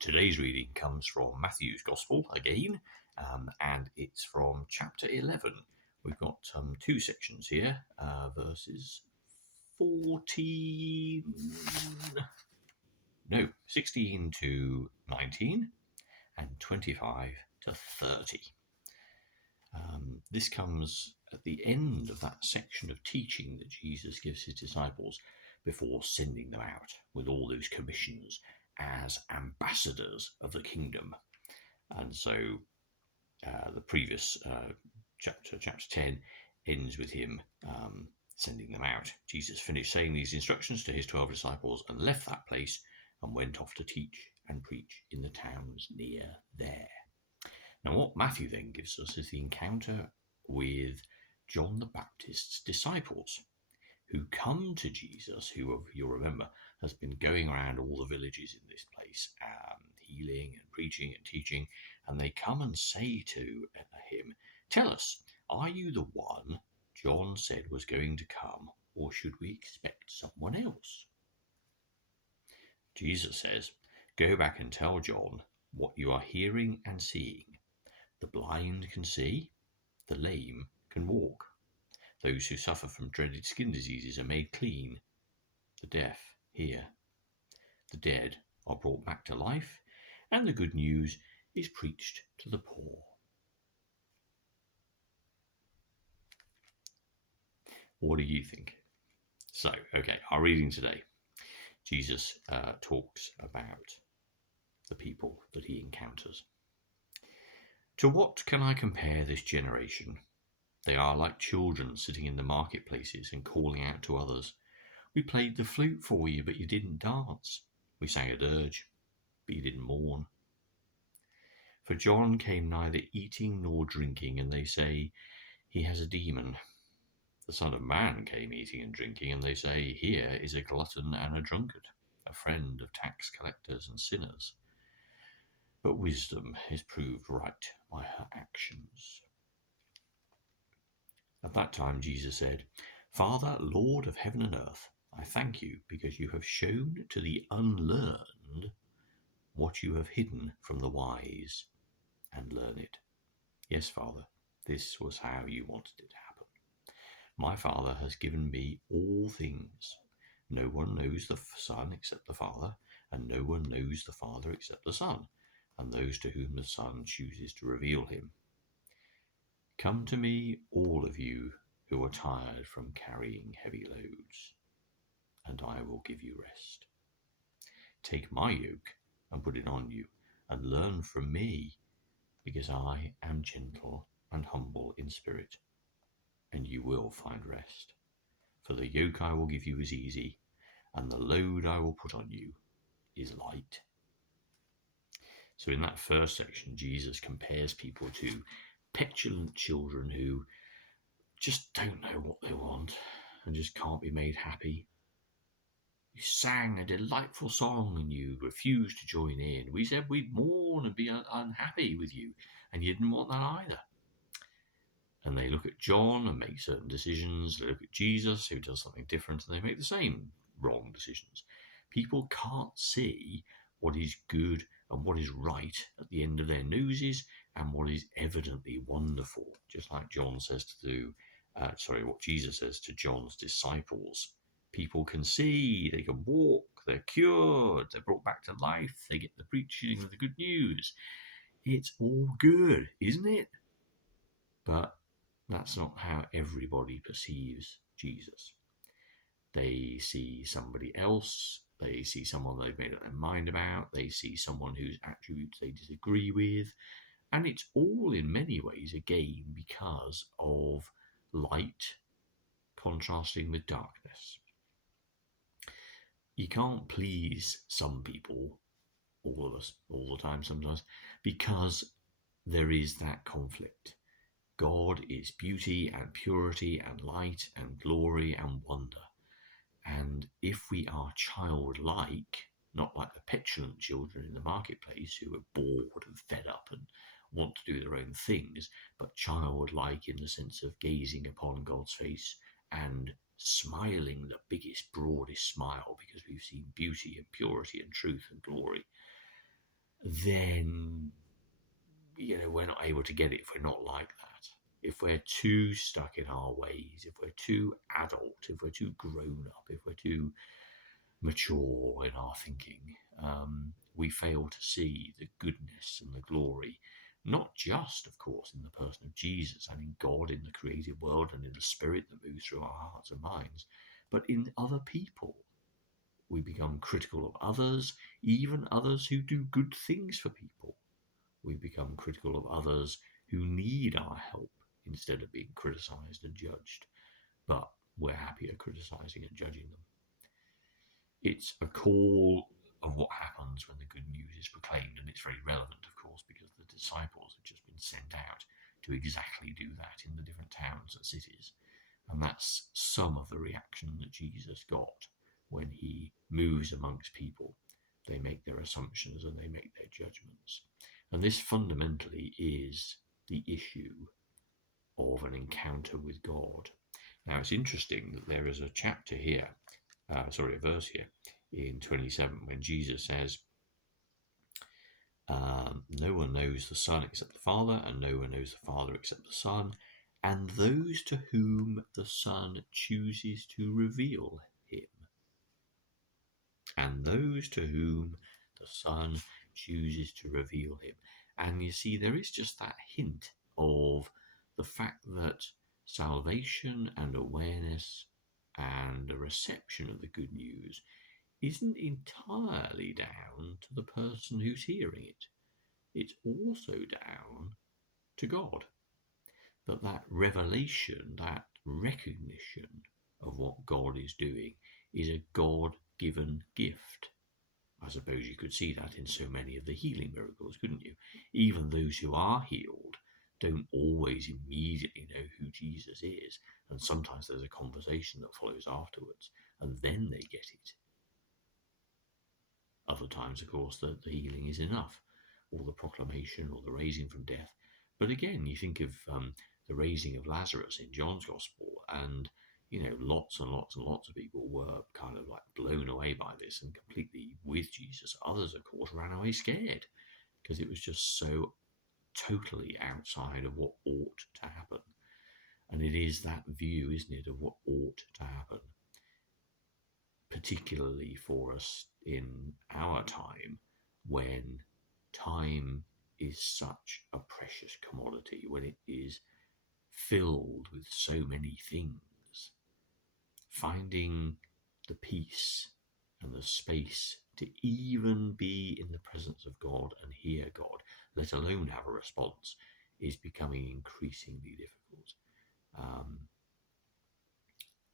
Today's reading comes from Matthew's Gospel again, and it's from chapter 11. We've got two sections here, verses 16 to 19, and 25 to 30. This comes at the end of that section of teaching that Jesus gives his disciples before sending them out with all those commissions as ambassadors of the kingdom. And so the previous chapter 10, ends with him sending them out. Jesus finished saying these instructions to his 12 disciples and left that place and went off to teach and preach in the towns near there. Now, what Matthew then gives us is the encounter with John the Baptist's disciples, who come to Jesus, who, you'll remember, has been going around all the villages in this place, healing and preaching and teaching, and they come and say to him, "Tell us, are you the one John said was going to come, or should we expect someone else?" Jesus says, "Go back and tell John what you are hearing and seeing. The blind can see, the lame can walk. Those who suffer from dreaded skin diseases are made clean. The deaf hear. The dead are brought back to life, and the good news is preached to the poor." What do you think? So, our reading today. Jesus talks about the people that he encounters. "To what can I compare this generation? They are like children sitting in the marketplaces and calling out to others, 'We played the flute for you, but you didn't dance. We sang a dirge, but you didn't mourn.' For John came neither eating nor drinking, and they say, 'He has a demon.' The Son of Man came eating and drinking, and they say, 'Here is a glutton and a drunkard, a friend of tax collectors and sinners.' But wisdom is proved right by her actions." At that time Jesus said, "Father, Lord of heaven and earth, I thank you because you have shown to the unlearned what you have hidden from the wise and learned. Yes, Father, this was how you wanted it to happen. My Father has given me all things. No one knows the Son except the Father, and no one knows the Father except the Son, and those to whom the Son chooses to reveal him. Come to me, all of you who are tired from carrying heavy loads, and I will give you rest. Take my yoke and put it on you, and learn from me, because I am gentle and humble in spirit, and you will find rest. For the yoke I will give you is easy, and the load I will put on you is light." So in that first section, Jesus compares people to petulant children who just don't know what they want and just can't be made happy. "You sang a delightful song and you refused to join in. We said we'd mourn and be unhappy with you, and you didn't want that either." And they look at John and make certain decisions. They look at Jesus, who does something different, and they make the same wrong decisions. People can't see what is good and what is right at the end of their noses and what is evidently wonderful. Just like what Jesus says to John's disciples. People can see, they can walk, they're cured, they're brought back to life, they get the preaching of the good news. It's all good, isn't it? But that's not how everybody perceives Jesus. They see somebody else, they see someone they've made up their mind about, they see someone whose attributes they disagree with, and it's all in many ways, again, because of light contrasting with darkness. You can't please some people, all of us, all the time sometimes, because there is that conflict. God is beauty and purity and light and glory and wonder. And if we are childlike, not like the petulant children in the marketplace who are bored and fed up and want to do their own things, but childlike in the sense of gazing upon God's face and smiling the biggest, broadest smile because we've seen beauty and purity and truth and glory, then, we're not able to get it if we're not like that. If we're too stuck in our ways, if we're too adult, if we're too grown up, if we're too mature in our thinking, we fail to see the goodness and the glory, not just, of course, in the person of Jesus and in God, in the created world, and in the Spirit that moves through our hearts and minds, but in other people. We become critical of others, even others who do good things for people. We become critical of others who need our help instead of being criticized and judged. But we're happier criticizing and judging them. It's a call of what happens when the good news is proclaimed, and it's very relevant, of course, because the disciples have just been sent out to exactly do that in the different towns and cities. And that's some of the reaction that Jesus got when he moves amongst people. They make their assumptions and they make their judgments. And this fundamentally is the issue of an encounter with God. Now, it's interesting that there is a chapter here, a verse here in 27 when Jesus says, no one knows the Son except the Father, and no one knows the Father except the Son, and those to whom the Son chooses to reveal him. And those to whom the Son chooses to reveal him. And you see, there is just that hint of the fact that salvation and awareness and a reception of the good news isn't entirely down to the person who's hearing it. It's also down to God. That revelation, that recognition of what God is doing is a God-given gift. I suppose you could see that in so many of the healing miracles, couldn't you? Even those who are healed don't always immediately know who Jesus is, and sometimes there's a conversation that follows afterwards, and then they get it. Other times, of course, the healing is enough, or the proclamation, or the raising from death. But again, you think of the raising of Lazarus in John's Gospel, and lots and lots and lots of people were kind of like blown away by this and completely with Jesus. Others, of course, ran away scared because it was just so totally outside of what ought to happen. And it is that view, isn't it, of what ought to happen, particularly for us in our time, when time is such a precious commodity, when it is filled with so many things. Finding the peace and the space to even be in the presence of God and hear God, let alone have a response, is becoming increasingly difficult.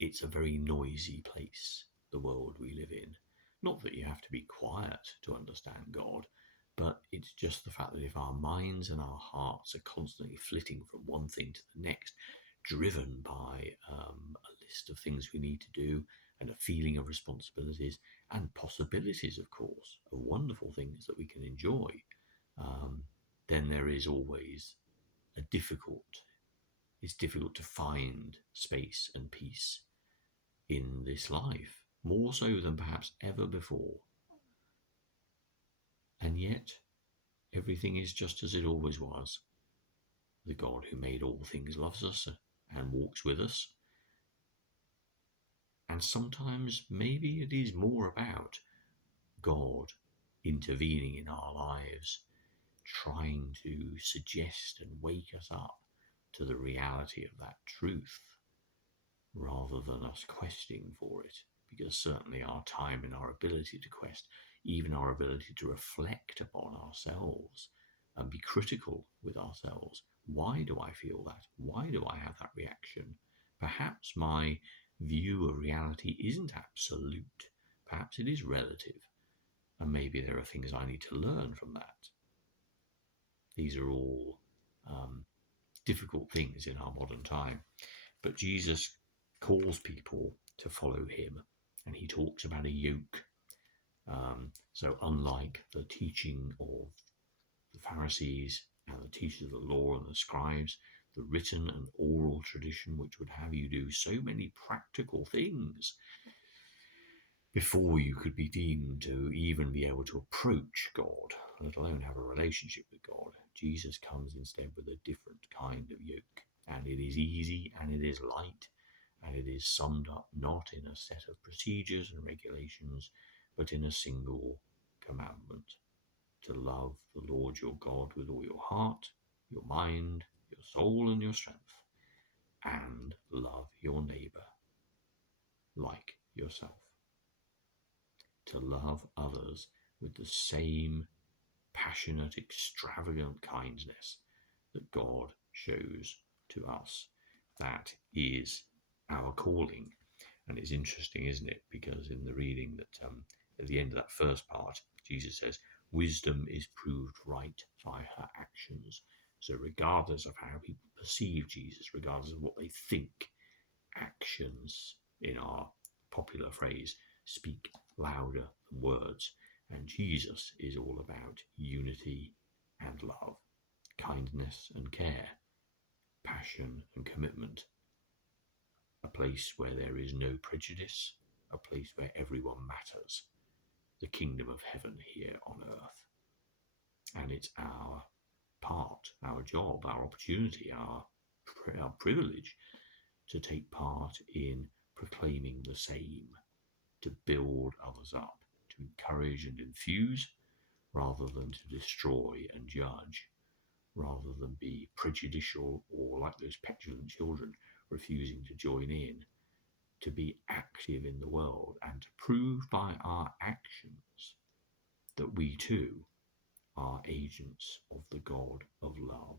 It's a very noisy place, the world we live in. Not that you have to be quiet to understand God, but it's just the fact that if our minds and our hearts are constantly flitting from one thing to the next, driven by a list of things we need to do and a feeling of responsibilities and possibilities, of course, of wonderful things that we can enjoy, then there is always it's difficult to find space and peace in this life, more so than perhaps ever before. And yet, everything is just as it always was. The God who made all things loves us and walks with us. And sometimes maybe it is more about God intervening in our lives, trying to suggest and wake us up to the reality of that truth, rather than us questing for it. Because certainly our time and our ability to quest, even our ability to reflect upon ourselves and be critical with ourselves. Why do I feel that? Why do I have that reaction? Perhaps my view of reality isn't absolute. Perhaps it is relative. And maybe there are things I need to learn from that. These are all difficult things in our modern time. But Jesus calls people to follow him, and he talks about a yoke. So unlike the teaching of the Pharisees and the teachers of the law and the scribes, the written and oral tradition, which would have you do so many practical things before you could be deemed to even be able to approach God, let alone have a relationship with God. Jesus comes instead with a different kind of yoke, and it is easy and it is light, and it is summed up not in a set of procedures and regulations, but in a single commandment: to love the Lord your God with all your heart, your mind, your soul, and your strength, and love your neighbour like yourself. To love others with the same passionate, extravagant kindness that God shows to us. That is our calling. And it's interesting, isn't it? Because in the reading that at the end of that first part, Jesus says, wisdom is proved right by her actions. So regardless of how people perceive Jesus, regardless of what they think, actions, in our popular phrase, speak louder than words. And Jesus is all about unity and love, kindness and care, passion and commitment, a place where there is no prejudice, a place where everyone matters, the kingdom of heaven here on earth. And it's our part, our job, our opportunity, our privilege to take part in proclaiming the same, to build others up, to encourage and infuse, rather than to destroy and judge, rather than be prejudicial or, like those petulant children, refusing to join in, to be active in the world and to prove by our actions that we too are agents of the God of love.